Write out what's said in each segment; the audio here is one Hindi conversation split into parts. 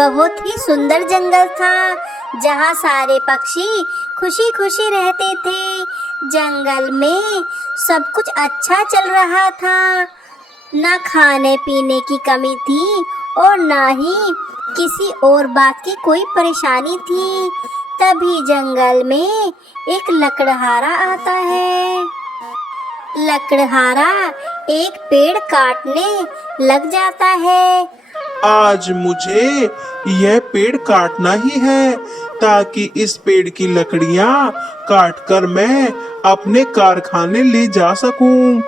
बहुत ही सुंदर जंगल था जहाँ सारे पक्षी खुशी खुशी रहते थे। जंगल में सब कुछ अच्छा चल रहा था, ना खाने पीने की कमी थी और ना ही किसी और बात की कोई परेशानी थी। तभी जंगल में एक लकड़हारा आता है। लकड़हारा एक पेड़ काटने लग जाता है। आज मुझे यह पेड़ काटना ही है ताकि इस पेड़ की लकड़ियां काटकर मैं अपने कारखाने ले जा सकूं।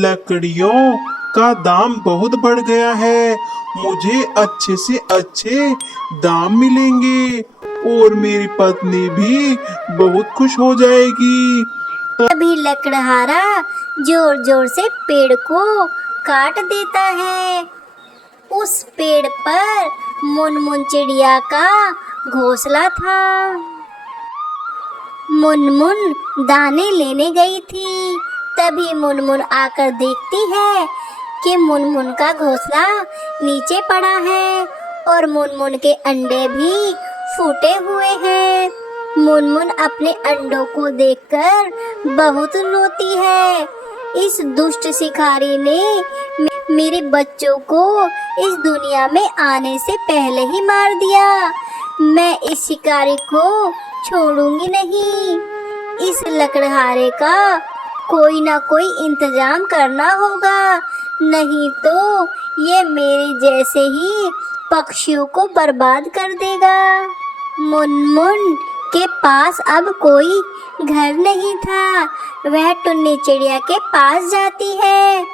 लकड़ियों का दाम बहुत बढ़ गया है, मुझे अच्छे से अच्छे दाम मिलेंगे और मेरी पत्नी भी बहुत खुश हो जाएगी। तभी लकड़हारा जोर जोर से पेड़ को काट देता है। उस पेड़ पर मुनमुन चिड़िया का घोंसला था। मुनमुन दाने लेने गई थी। तभी मुनमुन आकर देखती है कि मुनमुन का घोंसला नीचे पड़ा है और मुनमुन के अंडे भी फूटे हुए हैं। मुनमुन अपने अंडों को देखकर बहुत रोती है। इस दुष्ट शिकारी ने मेरे बच्चों को इस दुनिया में आने से पहले ही मार दिया। मैं इस शिकारी को छोड़ूंगी नहीं। इस लकड़हारे का कोई ना कोई इंतजाम करना होगा, नहीं तो ये मेरे जैसे ही पक्षियों को बर्बाद कर देगा। मुनमुन के पास अब कोई घर नहीं था। वह टुन्नी चिड़िया के पास जाती है।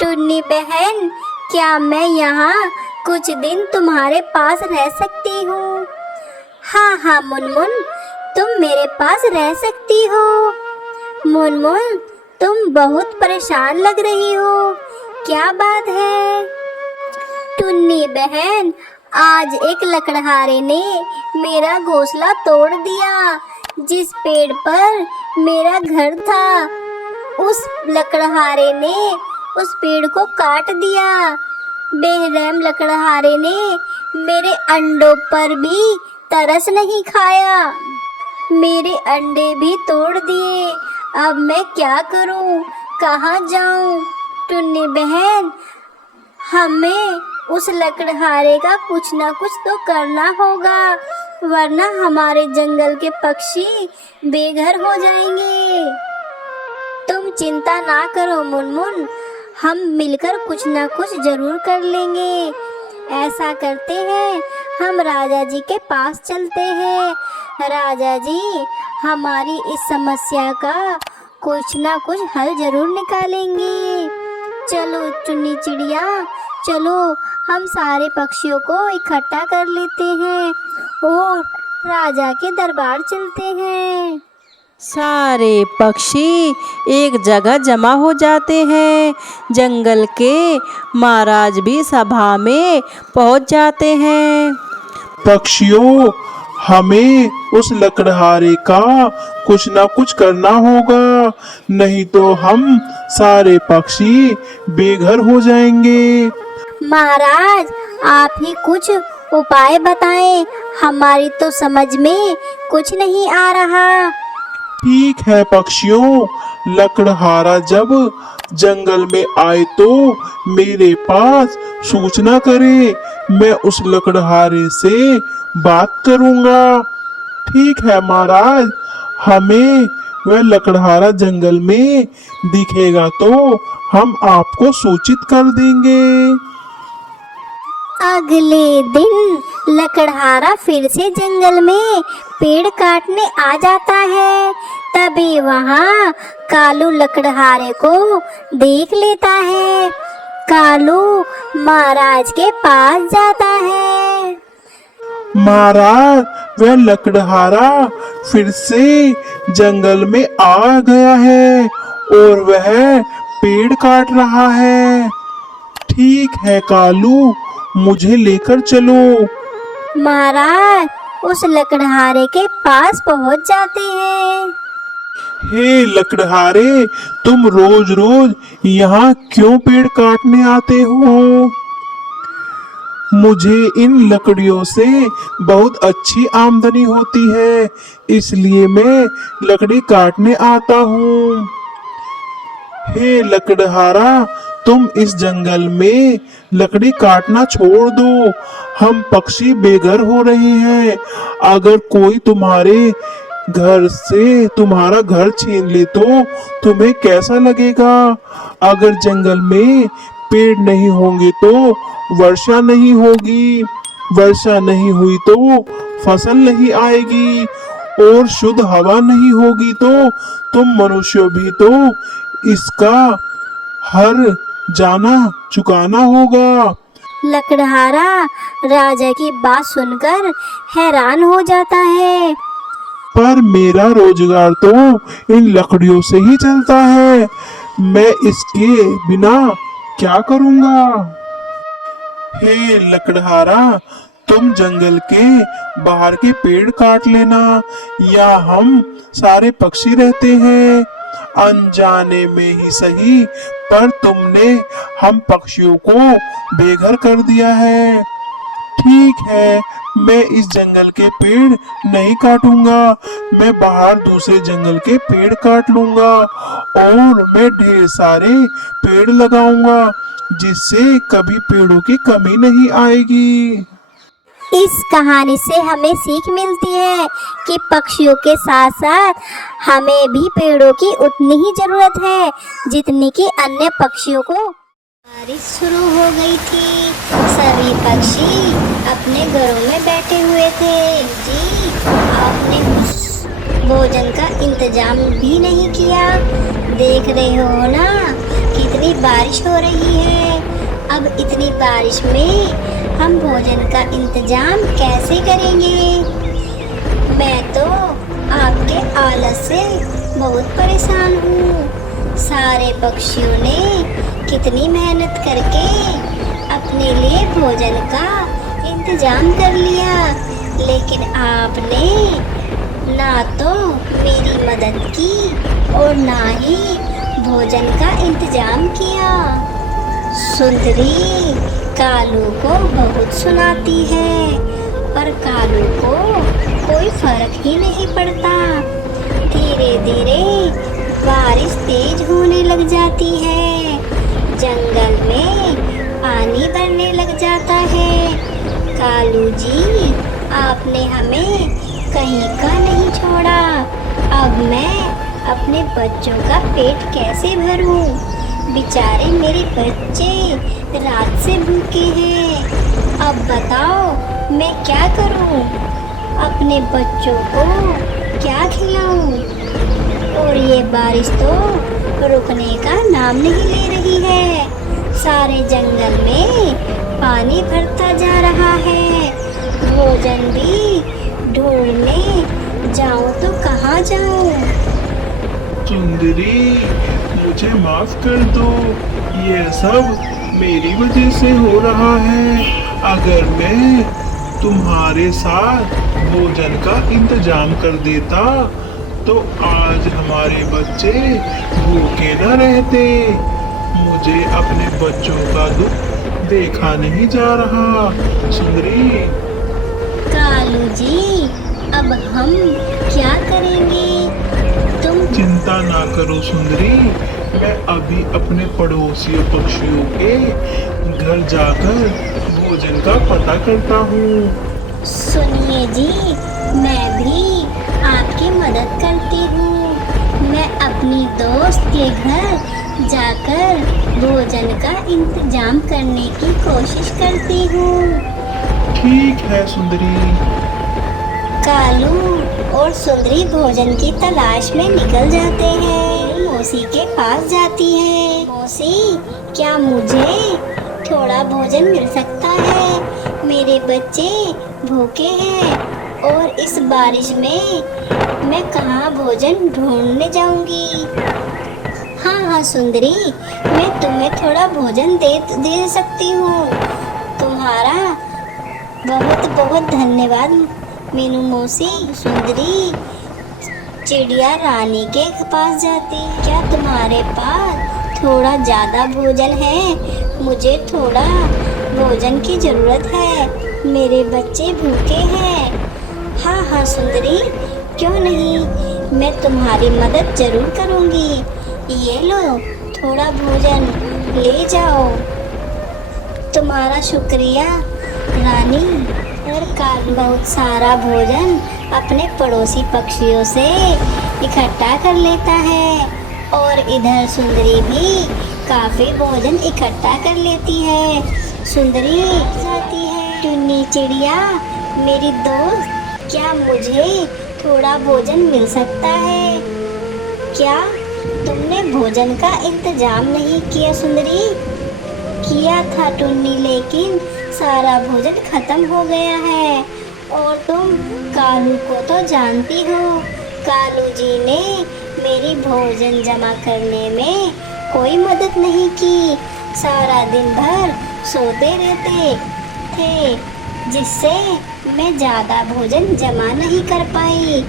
टुन्नी बहन, क्या मैं यहाँ कुछ दिन तुम्हारे पास रह सकती हूँ? हाँ हाँ मुनमुन, तुम मेरे पास रह सकती हो। मुनमुन, तुम बहुत परेशान लग रही हो, क्या बात है? टुन्नी बहन, आज एक लकड़हारे ने मेरा घोंसला तोड़ दिया। जिस पेड़ पर मेरा घर था, उस लकड़हारे ने उस पेड़ को काट दिया। बेरहम लकड़हारे ने मेरे अंडों पर भी तरस नहीं खाया, मेरे अंडे भी तोड़ दिए। अब मैं क्या करूं, कहाँ जाऊं? टुन्नी बहन, हमें उस लकड़हारे का कुछ ना कुछ तो करना होगा, वरना हमारे जंगल के पक्षी बेघर हो जाएंगे। तुम चिंता ना करो मुनमुन, हम मिलकर कुछ ना कुछ जरूर कर लेंगे। ऐसा करते हैं, हम राजा जी के पास चलते हैं। राजा जी हमारी इस समस्या का कुछ ना कुछ हल जरूर निकालेंगे। चलो टुन्नी चिड़िया, चलो हम सारे पक्षियों को इकट्ठा कर लेते हैं और राजा के दरबार चलते हैं। सारे पक्षी एक जगह जमा हो जाते हैं। जंगल के महाराज भी सभा में पहुंच जाते हैं। पक्षियों, हमें उस लकड़हारे का कुछ ना कुछ करना होगा, नहीं तो हम सारे पक्षी बेघर हो जाएंगे। महाराज, आप ही कुछ उपाय बताएं, हमारी तो समझ में कुछ नहीं आ रहा। ठीक है पक्षियों, लकड़हारा जब जंगल में आए तो मेरे पास सूचना करे, मैं उस लकड़हारे से बात करूंगा। ठीक है महाराज, हमें वह लकड़हारा जंगल में दिखेगा तो हम आपको सूचित कर देंगे। अगले दिन लकड़हारा फिर से जंगल में पेड़ काटने आ जाता है। तभी वहाँ कालू लकड़हारे को देख लेता है। कालू महाराज के पास जाता है। महाराज, वह लकड़हारा फिर से जंगल में आ गया है और वह पेड़ काट रहा है। ठीक है कालू, मुझे लेकर चलो। महाराज उस लकड़हारे के पास पहुंच जाते हैं। हे लकड़हारे, तुम रोज रोज यहाँ क्यों पेड़ काटने आते हो? मुझे इन लकड़ियों से बहुत अच्छी आमदनी होती है, इसलिए मैं लकड़ी काटने आता हूँ। हे लकड़हारा, तुम इस जंगल में लकड़ी काटना छोड़ दो। हम पक्षी बेघर हो रहे हैं। अगर कोई तुम्हारे घर से तुम्हारा घर छीन ले तो तुम्हें कैसा लगेगा? अगर जंगल में पेड़ नहीं होंगे तो वर्षा नहीं होगी, वर्षा नहीं हुई तो फसल नहीं आएगी, और शुद्ध हवा नहीं होगी तो तुम मनुष्य भी तो इसका हर जाना चुकाना होगा। लकड़हारा राजा की बात सुनकर हैरान हो जाता है। पर मेरा रोजगार तो इन लकड़ियों से ही चलता है, मैं इसके बिना क्या करूंगा? हे लकड़हारा, तुम जंगल के बाहर के पेड़ काट लेना, या हम सारे पक्षी रहते हैं। अनजाने में ही सही, पर तुमने हम पक्षियों को बेघर कर दिया है। ठीक है, मैं इस जंगल के पेड़ नहीं काटूंगा, मैं बाहर दूसरे जंगल के पेड़ काट लूंगा, और मैं ढेर सारे पेड़ लगाऊंगा, जिससे कभी पेड़ों की कमी नहीं आएगी। इस कहानी से हमें सीख मिलती है कि पक्षियों के साथ साथ हमें भी पेड़ों की उतनी ही जरूरत है जितनी कि अन्य पक्षियों को। बारिश शुरू हो गई थी। सभी पक्षी अपने घरों में बैठे हुए थे। जी, आपने भोजन का इंतजाम भी नहीं किया। देख रहे हो ना कितनी बारिश हो रही है। अब इतनी बारिश में हम भोजन का इंतजाम कैसे करेंगे? मैं तो आपके आलस से बहुत परेशान हूँ। सारे पक्षियों ने कितनी मेहनत करके अपने लिए भोजन का इंतजाम कर लिया, लेकिन आपने ना तो मेरी मदद की और ना ही भोजन का इंतजाम किया। सुंदरी कालू को बहुत सुनाती है, पर कालू को कोई फर्क ही नहीं पड़ता। धीरे धीरे बारिश तेज होने लग जाती है। जंगल में पानी भरने लग जाता है। कालू जी, आपने हमें कहीं का नहीं छोड़ा। अब मैं अपने बच्चों का पेट कैसे भरूं? बेचारे मेरे बच्चे रात से भूखे हैं। अब बताओ मैं क्या करूं? अपने बच्चों को क्या खिलाऊं? और ये बारिश तो रुकने का नाम नहीं ले रही है। सारे जंगल में पानी भरता जा रहा है। भोजन भी ढूंढने जाऊं तो कहाँ जाऊं? सुंदरी, मुझे माफ कर दो, ये सब मेरी वजह से हो रहा है। अगर मैं तुम्हारे साथ भोजन का इंतजाम कर देता तो आज हमारे बच्चे भूखे न रहते। मुझे अपने बच्चों का दुख देखा नहीं जा रहा। सुंदरी। कालू जी, अब हम क्या करेंगे? तुम चिंता ना करो सुंदरी, मैं अभी अपने पड़ोसियों पक्षियों के घर जाकर भोजन का पता करता हूँ। सुनिए जी, मैं भी आपकी मदद करती हूँ। मैं अपनी दोस्त के घर जाकर भोजन का इंतजाम करने की कोशिश करती हूँ। ठीक है सुंदरी। कालू और सुंदरी भोजन की तलाश में निकल जाते हैं। मौसी के पास जाती है। मौसी, क्या मुझे थोड़ा भोजन मिल सकता है? मेरे बच्चे भूखे हैं और इस बारिश में मैं कहाँ भोजन ढूंढने जाऊंगी? हाँ हाँ सुंदरी, मैं तुम्हें थोड़ा भोजन दे सकती हूँ। तुम्हारा बहुत बहुत धन्यवाद मीनू मौसी। सुंदरी चिड़िया रानी के पास जाती। क्या तुम्हारे पास थोड़ा ज़्यादा भोजन है? मुझे थोड़ा भोजन की जरूरत है, मेरे बच्चे भूखे हैं। हाँ हाँ सुंदरी, क्यों नहीं, मैं तुम्हारी मदद जरूर करूँगी। ये लो, थोड़ा भोजन ले जाओ। तुम्हारा शुक्रिया रानी। और काल बहुत सारा भोजन अपने पड़ोसी पक्षियों से इकट्ठा कर लेता है और इधर सुंदरी भी काफी भोजन इकट्ठा कर लेती है। सुंदरी जाती है, टुन्नी चिड़िया मेरी दोस्त, क्या मुझे थोड़ा भोजन मिल सकता है? क्या तुमने भोजन का इंतजाम नहीं किया सुंदरी? किया था टुन्नी, लेकिन सारा भोजन खत्म हो गया है। और तुम कालू को तो जानती हो, कालू जी ने मेरी भोजन जमा करने में कोई मदद नहीं की। सारा दिन भर सोते रहते थे, जिससे मैं ज़्यादा भोजन जमा नहीं कर पाई।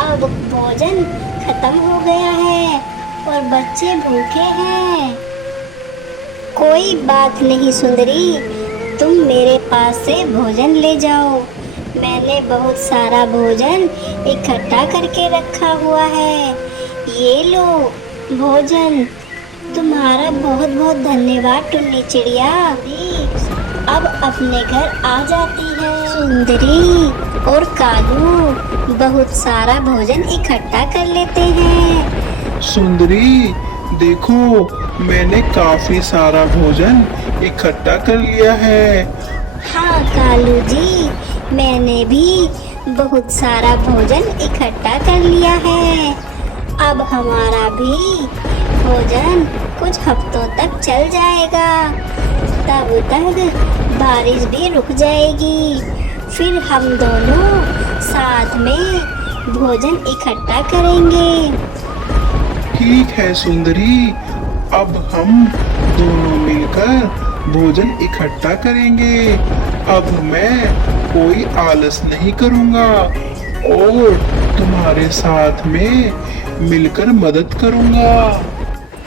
अब भोजन खत्म हो गया है और बच्चे भूखे हैं। कोई बात नहीं सुंदरी, तुम मेरे पास से भोजन ले जाओ। मैंने बहुत सारा भोजन इकट्ठा करके रखा हुआ है। ये लो भोजन। तुम्हारा बहुत बहुत धन्यवाद टुन्नी चिड़िया। अब अपने घर आ जाती है। सुंदरी और कालू बहुत सारा भोजन इकट्ठा कर लेते हैं। सुंदरी देखो, मैंने काफी सारा भोजन इकट्ठा कर लिया है। हाँ कालू जी, मैंने भी बहुत सारा भोजन इकट्ठा कर लिया है। अब हमारा भी भोजन कुछ हफ्तों तक चल जाएगा, तब तक बारिश भी रुक जाएगी। फिर हम दोनों साथ में भोजन इकट्ठा करेंगे। ठीक है सुंदरी, अब हम दोनों मिलकर भोजन इकट्ठा करेंगे। अब मैं कोई आलस नहीं करूँगा और तुम्हारे साथ में मिलकर मदद करूँगा।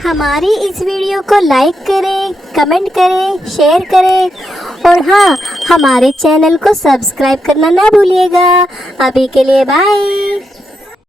हमारी इस वीडियो को लाइक करें, कमेंट करें, शेयर करें और हाँ, हमारे चैनल को सब्सक्राइब करना ना भूलिएगा। अभी के लिए बाय।